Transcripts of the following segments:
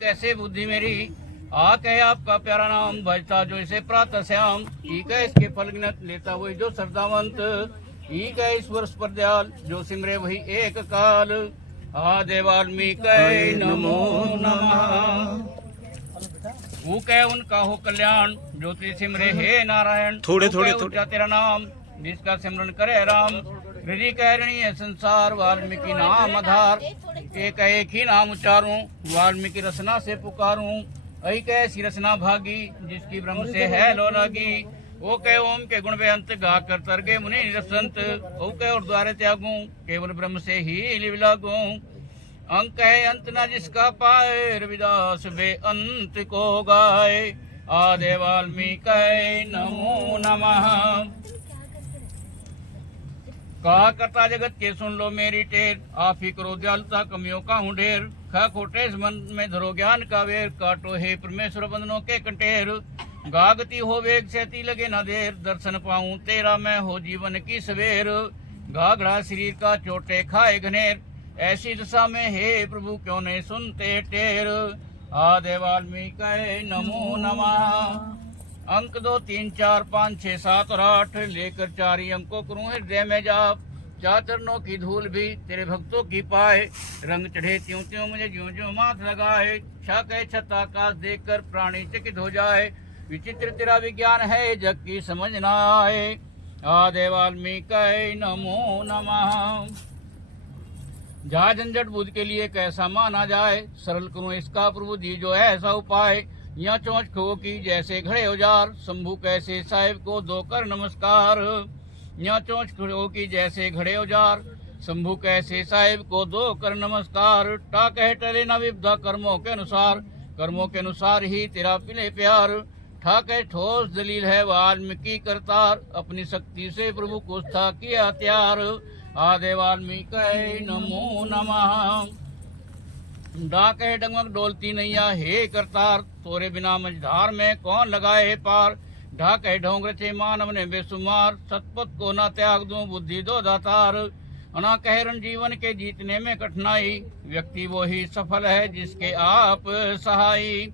कैसे बुद्धि मेरी आके आपका प्यारा नाम भजता जो इसे प्रातः श्याम। ठीक है इसके फल गिनत लेता वही जो श्रद्धावंत। ठीक है ईश्वर पर दयाल जो सिमरे वही एक काल। आदि वाल्मीकि नमो नमः। भूखे उनका हो कल्याण जो तुझ सिमरे हे नारायण। थोड़े तेरा नाम जिसका सिमरन करे राम। हृदय कहरणीय संसार वाल्मीकि नाम आधार। एक ही नाम उच्चारूं वाल्मीकि रचना से पुकारूं। ऐ कैसी रचना भागी जिसकी ब्रह्म से है लो लगी। ओ कह ओम के गुण बेअंत गा कर तरगे मुनि निरसंत। ओ कह और द्वारे त्यागूं केवल ब्रह्म से ही लिव लागूं। अंक है अंत न जिसका पाए रविदास बे अंत को गाए। आदि वाल्मीकि नमो नमः। कहा करता जगत के सुन लो मेरी टेर। आप ही करो दयालुता कमियों का हूँ ढेर। खा खोटे मन में धरो ज्ञान का वेर। काटो हे परमेश्वर बंधनों के कंटेर। गागती हो वेग सहती लगे न देर। दर्शन पाऊं तेरा मैं हो जीवन की सवेर। घाघड़ा शरीर का चोटे खाए घनेर। ऐसी दशा में हे प्रभु क्यों नहीं सुनते टेर। आदि वाल्मीकि नमो नमः। अंक 2 3 4 5 6 7 और 8 लेकर 4 ही अंकों करूं हृदय में जाप। 4 चरणों की धूल भी तेरे भक्तों की पाए। रंग चढ़े त्यों त्यों मुझे ज्यों ज्यों माथ लगाए। छक छत आकाश देख कर प्राणी चकित हो जाए। विचित्र तेरा विज्ञान है जग की समझ न आए। आदि वाल्मीकि नमो नमः। जहाँ झंझट बुद्ध के लिए कैसा माना जाए। सरल करूं इसका प्रभु जी जो ऐसा उपाय। यहाँ चोंच खो की जैसे घड़े औजार। शंभु कैसे साहिब को दो कर नमस्कार। यहाँ चोंच खो की जैसे घड़े औजार। शंभु कैसे साहिब को दो कर नमस्कार। टाके टले न विपदा कर्मों के अनुसार। कर्मों के अनुसार ही तेरा पिले प्यार। ठाके ठोस दलील है वाल्मीकि करतार। अपनी शक्ति से प्रभु को था किया त्यार। आदि वाल्मीकि नमो नमः। डाके डगमग डोलती नैया हे करतार। तोरे बिना मझधार में कौन लगाए पार। ढाके ढोंग रचे मानव ने बेसुमार। सतपथ को न त्याग दूं बुद्धि दो दातार। अना कहरन जीवन के जीतने में कठिनाई। व्यक्ति वो ही सफल है जिसके आप सहाई।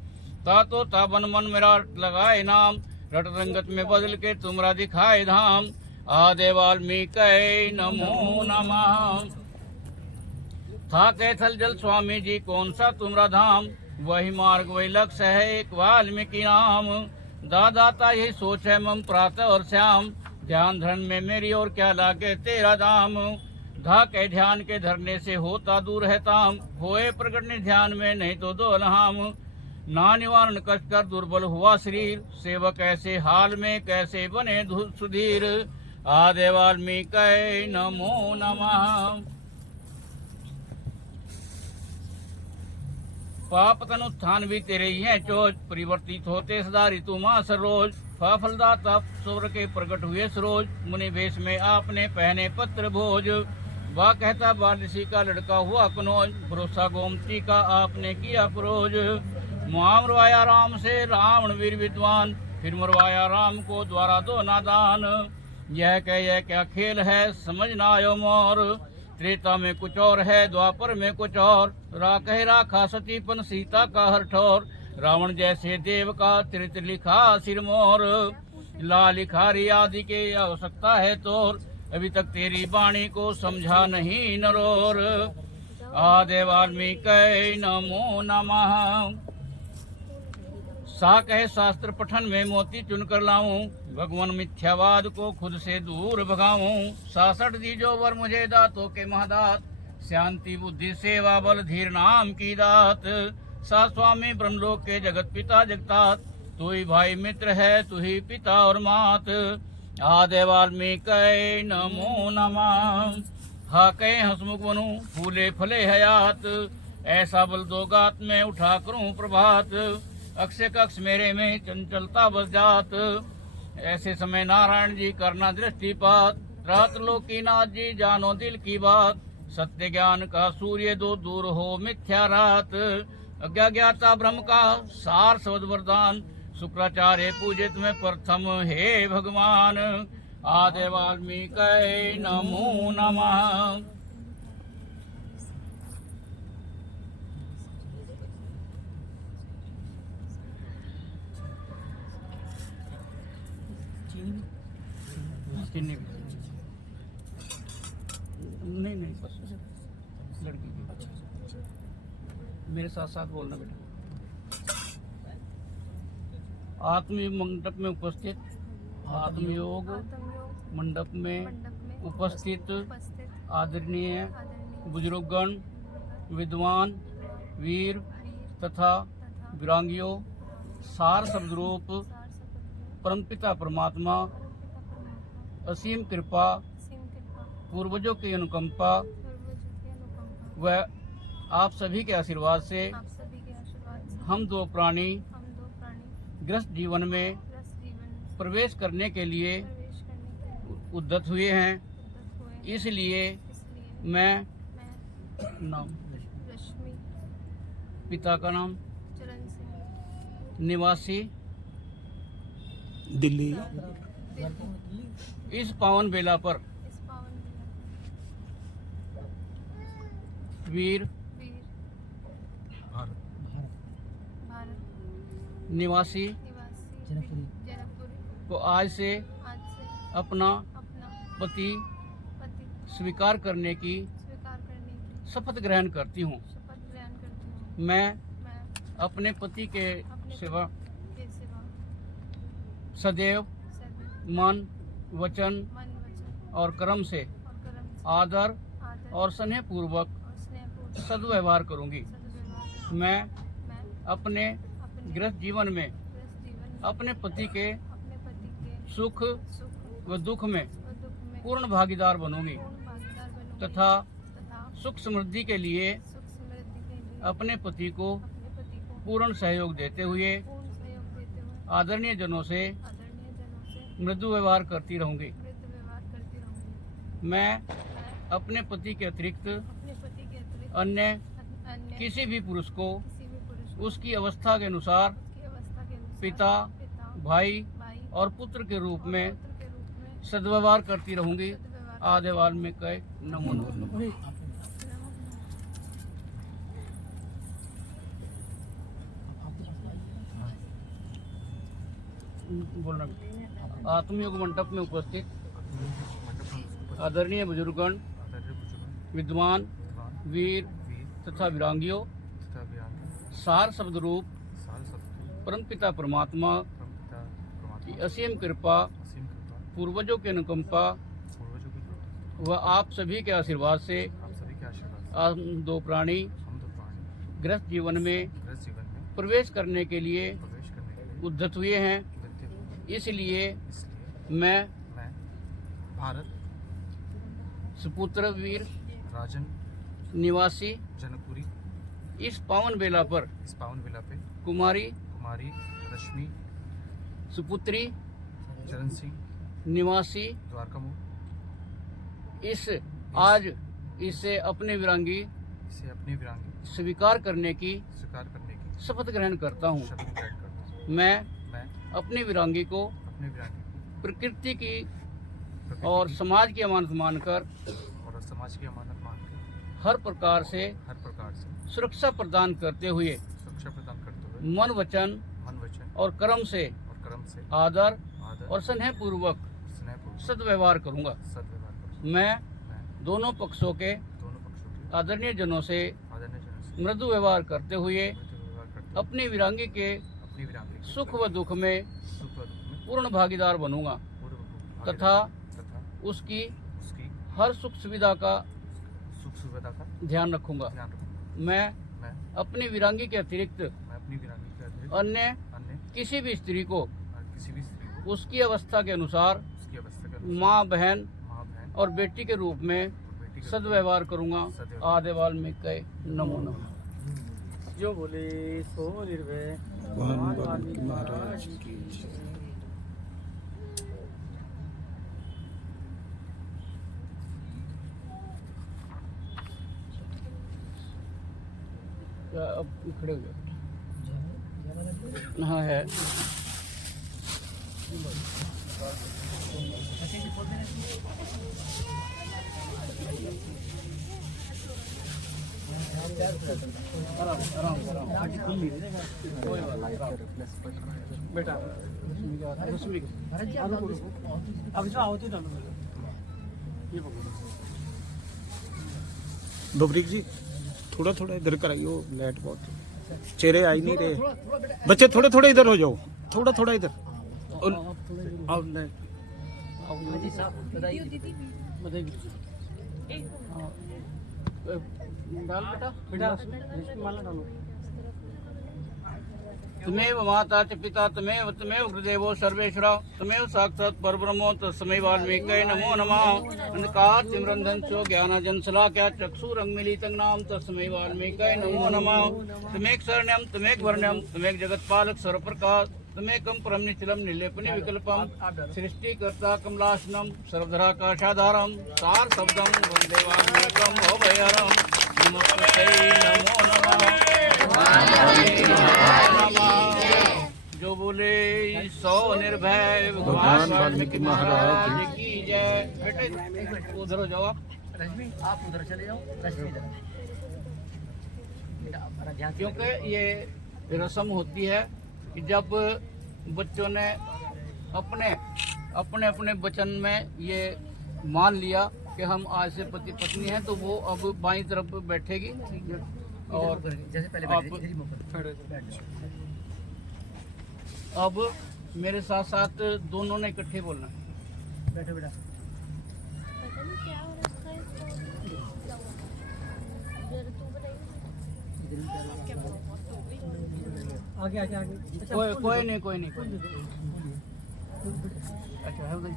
तातो ताबन मन मेरा लगाए नाम। रट रंगत में बदल के तुमरा दिखाए धाम। आदि वाल्मीकि नमो नमः। था कैथल जल स्वामी जी कौन सा तुमरा धाम। वही मार्ग वही लक्ष्य है एक वाल्मीकि नाम। दादाता यही सोच है मम प्रातः और श्याम। ध्यान धर्म में मेरी और क्या लागे तेरा दाम। धा के ध्यान के धरने से होता दूर है ताम। होए प्रकट ध्यान में नहीं तो दो अलहाम। ना निवारण कष्ट कर दुर्बल हुआ शरीर। सेवक ऐसे हाल में कैसे बने सुधीर। आदि वाल्मीकि नमो नमः। पाप तन उत्थान भी तेरे ही हैं चोज। परिवर्तित होते सदा ऋतु मास रोज। फलदाता सूर्य के प्रकट हुए सरोज। मुनि वेश में आपने पहने पत्र भोज। वह कहता बाल ऋषि का लड़का हुआ कनौज। भरोसा गोमती का आपने किया परोज। मुआ मरवाया राम से रावण वीर विद्वान। फिर मरवाया राम को द्वारा दो नादान। यह क्या खेल है समझ ना आयो मोर। त्रेता में कुछ और है द्वापर में कुछ और। राकह राखा सतीपन सीता का हर ठौर। रावण जैसे देव का चरित्र लिखा सिरमोर। ला लिखारी आदि के आवश्यकता है तोर। अभी तक तेरी वाणी को समझा नहीं नरोर। आदि वाल्मीकि नमो नमः। सा कहे शास्त्र पठन में मोती चुन कर लाऊं। भगवान मिथ्यावाद को खुद से दूर भगाऊं। 66 दीजो वर मुझे दातों के महादात। शांति बुद्धि सेवा बल धीर नाम की दात। सा स्वामी ब्रह्मलोक के जगत पिता जगतात। तू ही भाई मित्र है तू ही पिता और मात। आदि वाल्मीकि नमो नमः। हा कहे हंसमुख बनूं फूले फले हयात। ऐसा बल दो गात में उठा करूं प्रभात। अक्षय कक्ष मेरे में चंचलता बस जात। ऐसे समय नारायण जी करना दृष्टिपात। रात लोकीनाथ जी जानो दिल की बात। सत्य ज्ञान का सूर्य दो दूर हो मिथ्या रात। अज्ञाता ब्रह्म का सार शब्द वरदान। शुक्राचार्य पूजित में प्रथम हे भगवान। आदि वाल्मीकि नमो नमः। . चीनी नहीं नहीं बस लड़की की। मेरे साथ साथ बोलना बेटा। आत्मयोग मंडप में उपस्थित आत्मयोग मंडप में उपस्थित आदरणीय बुजुर्गगण, विद्वान, वीर तथा वीरांगियों, सार शब्दरूप परमपिता परमात्मा असीम कृपा, पूर्वजों की अनुकंपा व आप सभी के आशीर्वाद से हम दो प्राणी ग्रस्त जीवन में प्रवेश करने के लिए उद्यत हुए हैं। इसलिए मैं नाम पिता का नाम निवासी दिल्ली इस पावन बेला पर वीर निवासी को आज से अपना पति स्वीकार करने की शपथ ग्रहण करती हूँ। मैं अपने पति के सेवा सदैव मन, वचन और कर्म से आदर और स्नेह पूर्वक सद्व्यवहार करूंगी। मैं अपने गृहस्थ जीवन में अपने पति के सुख व दुख में पूर्ण भागीदार बनूंगी तथा सुख समृद्धि के लिए अपने पति को पूर्ण सहयोग देते हुए आदरणीय जनों से मृदु व्यवहार करती रहूंगी। मैं अपने पति के अतिरिक्त अन्य किसी भी पुरुष को उसकी अवस्था के अनुसार पिता, भाई और पुत्र के रूप में सद्व्यवहार करती रहूंगी। आधे में कहे नमो नमः। बोलना। आत्मयोग मंडप में उपस्थित आदरणीय बुजुर्गगण, विद्वान, वीर तथा वीरांगियों, सार शब्द रूप परमपिता परमात्मा की असीम कृपा, पूर्वजों की अनुकंपा व आप सभी के आशीर्वाद से हम दो प्राणी गृहस्थ जीवन में प्रवेश करने के लिए उद्यत हुए हैं। इसलिए मैं भारत सुपुत्र वीर राजन निवासी जनकपुरी इस पावन बेला पे कुमारी रश्मि सुपुत्री चरण सिंह निवासी द्वारका मोड़ आज इसे अपने वीरांगी स्वीकार करने की शपथ ग्रहण करता हूँ। मैं अपनी वीरांगी को प्रकृति की और समाज की अमानत मानकर हर प्रकार से सुरक्षा प्रदान करते हुए मन वचन और कर्म से आदर और स्नेह पूर्वक सद्व्यवहार करूंगा। मैं दोनों पक्षों के आदरणीय जनों से मृदु व्यवहार करते हुए अपनी वीरांगी के सुख व दुख में पूर्ण भागीदार बनूंगा तथा उसकी हर सुख सुविधा का ध्यान रखूंगा। मैं अपनी वीरांगी के अतिरिक्त अन्य किसी भी स्त्री को उसकी अवस्था के अनुसार माँ, बहन और बेटी के रूप में सद्व्यवहार करूंगा। आधे में कहे नमो नमः। जो बोले सो निर्भय महाराज की अब खड़े हो जाओ। हाँ है बेटा अब जो आओ थे ये बबरीक जी थोड़ा थोड़ा इधर कराइयो, लाइट बहुत चेहरे आ ही नहीं रहे। बच्चे थोड़े थोड़े इधर हो जाओ, थोड़ा थोड़ा इधर। आओ ले आओ जी साहब बताइए बताइए डाल बेटा इसमें माला डालो। तमेव माता च पिता तमेव तमेव गुरुदेवो सर्वेश्वरा तमेव साक्षात् परब्रह्मो तस्मै वाल्मीकये नमो नमः। अंधकार तिमिरन्धनसो ज्ञानाञ्जन शलाकया चक्षुरुन्मीलितं नाम तस्मै वाल्मीकये नमो नमः। तमेक शरण्यं तमेक वर्ण्यं तमेक जगत्पालक सर्वप्रकाश तमेकं परम निश्चलं निर्लेपनि विकल्पं सृष्टिकर्ता कमलासनं सर्वधराकाशाधारं सार शब्दं वन्दे वाल्मीकं अभयहरं नमस्ते नमो नमः। जो बोले सो निर्भय भगवान वाल्मीकि महाराज की जय। बेटे उधर हो जाओ आप, रश्मि आप उधर चले जाओ, रश्मि इधर ध्यान से क्योंकि ये रस्म होती है कि जब बच्चों ने अपने अपने अपने वचन में ये मान लिया कि हम आज से पति पत्नी हैं, तो वो अब बाईं तरफ बैठेगी और जैसे पहले आप बैठे थे, अब मेरे साथ साथ दोनों ने इकट्ठे बोलना है। बैठो बेटा। पता नहीं क्या हो रखा है इसको। जरा तू बताइए। आगे आगे आगे कोई नहीं कोई नहीं कोई नहीं। अच्छा है उधर।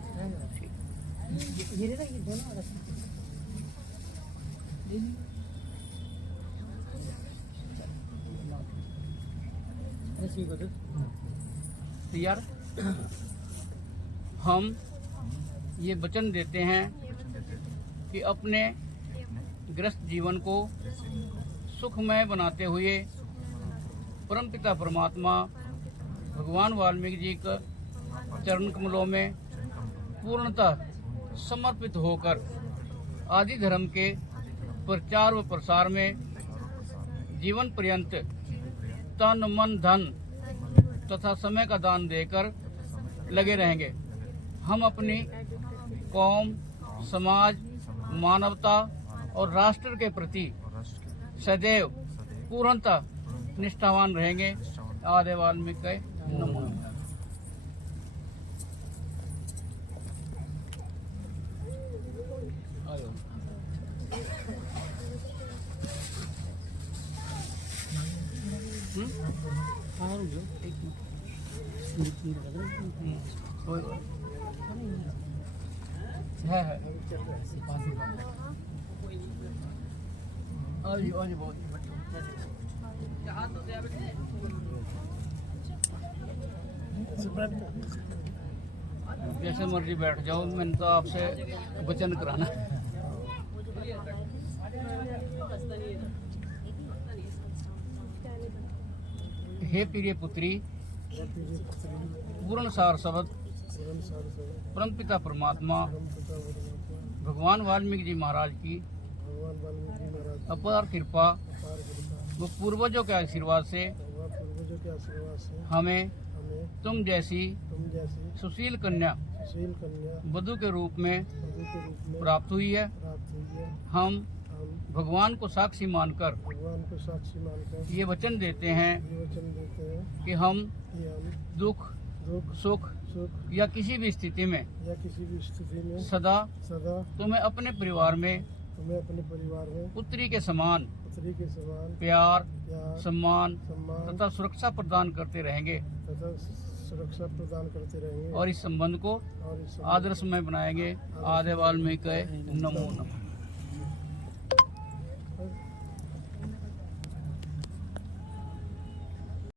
ये रे ये दोनों रश्मि को यार हम ये वचन देते हैं कि अपने ग्रस्त जीवन को सुखमय बनाते हुए परमपिता परमात्मा भगवान वाल्मीकि जी का चरण कमलों में पूर्णतः समर्पित होकर आदि धर्म के प्रचार व प्रसार में जीवन पर्यंत तन मन धन तथा समय का दान देकर लगे रहेंगे। हम अपनी कौम, समाज, मानवता और राष्ट्र के प्रति सदैव पूर्णतः निष्ठावान रहेंगे। आदि वाल्मीकि नमो नमः। है आज बहुत जैसे मर्जी बैठ जाओ, मैंने तो आपसे वचन कराना। हे प्रिय पुत्री, पूर्ण सार शब्द परमपिता परमात्मा भगवान वाल्मीकि जी महाराज की अपार कृपा व पूर्वजों के आशीर्वाद से हमें तुम जैसी सुशील कन्या वधू के रूप में प्राप्त हुई है। हम भगवान को साक्षी मानकर ये वचन देते हैं कि हम दुख सुख या किसी भी स्थिति में सदा तुम्हें अपने परिवार में पुत्री के समान प्यार सम्मान तथा सुरक्षा प्रदान करते रहेंगे और इस संबंध को आदर्शमय बनाएंगे। आदि वाल्मीकि नमो नमः।